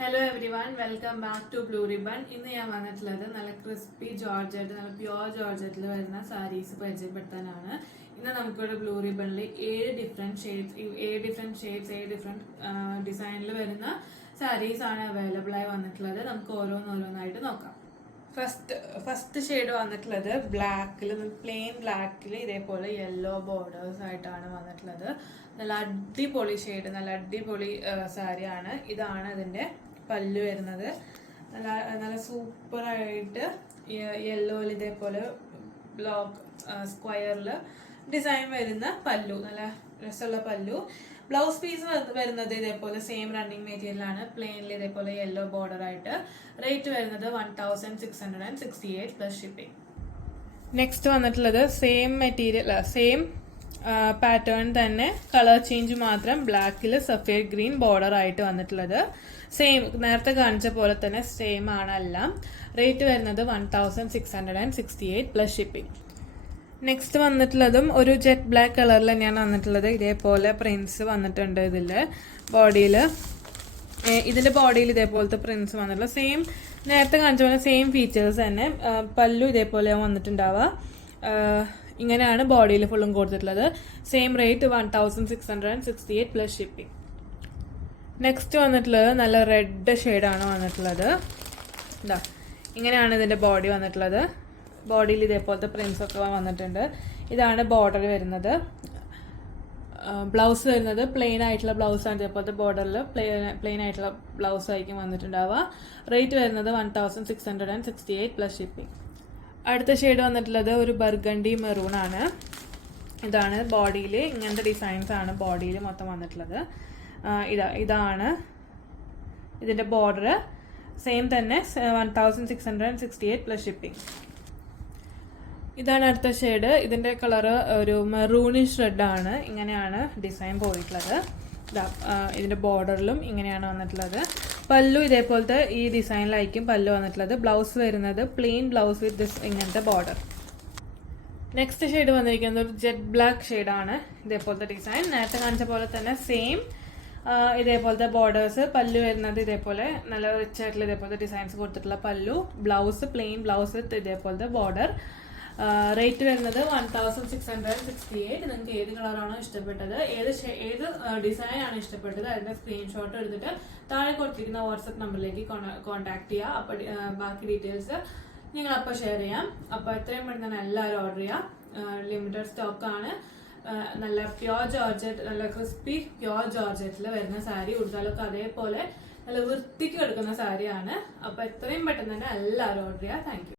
Hello everyone, welcome back to blue ribbon. ഇന്ന് ഞാൻ വന്നിട്ടുള്ളത് നല്ല ക്രിസ്പി ജോർജറ്റ്, നല്ല പ്യുവർ ജോർജറ്റിൽ വരുന്ന സാരീസ് പരിചയപ്പെടുത്താനാണ്. ഇന്ന് നമുക്കിവിടെ ബ്ലൂ റിബണിൽ 7 ഡിഫറെന്റ് ഡിസൈനിൽ വരുന്ന സാരീസ് ആണ് അവൈലബിൾ ആയി വന്നിട്ടുള്ളത്. നമുക്ക് ഓരോന്നായിട്ട് നോക്കാം. ഫസ്റ്റ് ഷെയ്ഡ് വന്നിട്ടുള്ളത് ബ്ലാക്കിൽ, പ്ലെയിൻ ബ്ലാക്കിൽ ഇതേപോലെ യെല്ലോ ബോർഡേഴ്സ് ആയിട്ടാണ് വന്നിട്ടുള്ളത്. നല്ല അടിപൊളി ഷെയ്ഡ്, നല്ല അടിപൊളി സാരിയാണ്. ഇതാണ് അതിന്റെ പല്ലു വരുന്നത്. നല്ല സൂപ്പറായിട്ട് യെല്ലോയിൽ ഇതേപോലെ ബ്ലോക്ക് സ്ക്വയറിൽ ഡിസൈൻ വരുന്ന പല്ലു, നല്ല രസമുള്ള പല്ലു. ബ്ലൗസ് പീസ് വരുന്നത് ഇതേപോലെ സെയിം റണ്ണിങ് മെറ്റീരിയലാണ്, പ്ലെയിനിൽ ഇതേപോലെ യെല്ലോ ബോർഡർ ആയിട്ട്. റേറ്റ് വരുന്നത് 1668 പ്ലസ് ഷിപ്പിംഗ്. നെക്സ്റ്റ് വന്നിട്ടുള്ളത് സെയിം മെറ്റീരിയൽ, സെയിം പാറ്റേൺ തന്നെ, കളർ ചേഞ്ച് മാത്രം. ബ്ലാക്കിൽ സഫേഡ് ഗ്രീൻ ബോർഡർ ആയിട്ട് വന്നിട്ടുള്ളത്. സെയിം നേരത്തെ കാണിച്ച പോലെ തന്നെ സെയിം ആണ് എല്ലാം. റേറ്റ് വരുന്നത് 1668 പ്ലസ് ഷിപ്പിംഗ്. നെക്സ്റ്റ് വന്നിട്ടുള്ളതും ഒരു ജെറ്റ് ബ്ലാക്ക് കളറിൽ തന്നെയാണ് വന്നിട്ടുള്ളത്. ഇതേപോലെ പ്രിന്റ്സ് വന്നിട്ടുണ്ട് ഇതില് ബോഡിയിൽ. ഇതിന്റെ ബോഡിയിൽ ഇതേപോലത്തെ പ്രിന്റ്സ് വന്നിട്ടുള്ള സെയിം നേരത്തെ കാണിച്ച പോലെ സെയിം ഫീച്ചേഴ്സ് തന്നെ. പല്ലു ഇതേപോലെ വന്നിട്ടുണ്ടാവുക. ഇങ്ങനെയാണ് ബോഡിയിൽ ഫുള്ളും കൊടുത്തിട്ടുള്ളത്. Same rate 1668 plus shipping. Next വന്നിട്ടുള്ളത് നല്ല റെഡ് ഷെയ്ഡാണ് വന്നിട്ടുള്ളത്. ഇതാ ഇങ്ങനെയാണ് ഇതിന്റെ ബോഡി വന്നിട്ടുള്ളത്. ബോഡിയിൽ ഇതേപോലത്തെ പ്രിന്റ്സ് ഒക്കെ വന്നിട്ടുണ്ട്. ഇതാണ് ബോർഡർ വരുന്നത്. ബ്ലൗസ് വരുന്നത് പ്ലെയിൻ ആയിട്ടുള്ള ബ്ലൗസ് ആണ്. ഇതേപോലത്തെ ബോർഡറിൽ പ്ലെയിൻ ആയിട്ടുള്ള ബ്ലൗസ് ആയിരിക്കും വന്നിട്ടുണ്ടാവുക. റേറ്റ് വരുന്നത് 1668 പ്ലസ് ഷിപ്പിംഗ്. അടുത്ത ഷെയ്ഡ് വന്നിട്ടുള്ളത് ഒരു ബർഗണ്ടി മെറൂൺ ആണ്. ഇതാണ് ബോഡിയിൽ, ഇങ്ങനത്തെ ഡിസൈൻസ് ആണ് ബോഡിയിൽ മൊത്തം വന്നിട്ടുള്ളത്. ഇതാണ് ഇതിന്റെ ബോർഡർ. സെയിം തന്നെ 1668 പ്ലസ് ഷിപ്പിംഗ്. ഇതാണ് അടുത്ത ഷെയ്ഡ്. ഇതിന്റെ കളർ ഒരു മെറൂണിഷ് റെഡ് ആണ്. ഇങ്ങനെയാണ് ഡിസൈൻ പോയിട്ടുള്ളത്. ഇതിന്റെ ബോർഡറിലും ഇങ്ങനെയാണ് വന്നിട്ടുള്ളത്. പല്ലു ഇതേപോലത്തെ ഈ ഡിസൈനിലായിരിക്കും പല്ലു വന്നിട്ടുള്ളത്. ബ്ലൗസ് വരുന്നത് പ്ലെയിൻ ബ്ലൗസ് വിത്ത് ദിസ് ഇങ്ങനത്തെ ബോർഡർ. നെക്സ്റ്റ് ഷെയ്ഡ് വന്നിരിക്കുന്നത് ഒരു ജെറ്റ് ബ്ലാക്ക് ഷെയ്ഡാണ്. ഇതേപോലത്തെ ഡിസൈൻ നേരത്തെ കാണിച്ച പോലെ തന്നെ സെയിം ഇതേപോലത്തെ ബോർഡേഴ്സ്. പല്ലു വരുന്നത് ഇതേപോലെ നല്ല റിച്ച് ആയിട്ടുള്ള ഇതേപോലത്തെ ഡിസൈൻസ് കൊടുത്തിട്ടുള്ള പല്ലു. ബ്ലൗസ് പ്ലെയിൻ ബ്ലൗസ് വിത്ത് ഇതേപോലത്തെ ബോർഡർ. റേറ്റ് വരുന്നത് 1668. നിങ്ങൾക്ക് ഏത് കളറാണോ ഇഷ്ടപ്പെട്ടത്, ഏത് ഡിസൈൻ ആണ് ഇഷ്ടപ്പെട്ടത്, അതിന്റെ സ്ക്രീൻഷോട്ട് എടുത്തിട്ട് താഴെ കൊടുത്തിരിക്കുന്ന വാട്സ്ആപ്പ് നമ്പറിലേക്ക് കോൺടാക്ട് ചെയ്യുക. അപ്പൊ ബാക്കി ഡീറ്റെയിൽസ് നിങ്ങൾ അപ്പോൾ ഷെയർ ചെയ്യാം. അപ്പോൾ എത്രയും പെട്ടെന്ന് എല്ലാവരും ഓർഡർ ചെയ്യാം. ലിമിറ്റഡ് സ്റ്റോക്ക് ആണ്. നല്ല പ്യോർ ജോർജറ്റ്, നല്ല ക്രിസ്പി പ്യോർ ജോർജറ്റിൽ വരുന്ന സാരി. ഉടുത്താലൊക്കെ അതേപോലെ നല്ല വൃത്തിക്ക് എടുക്കുന്ന സാരിയാണ്. അപ്പൊ എത്രയും പെട്ടെന്ന് തന്നെ എല്ലാവരും ഓർഡർ ചെയ്യുക. Thank you.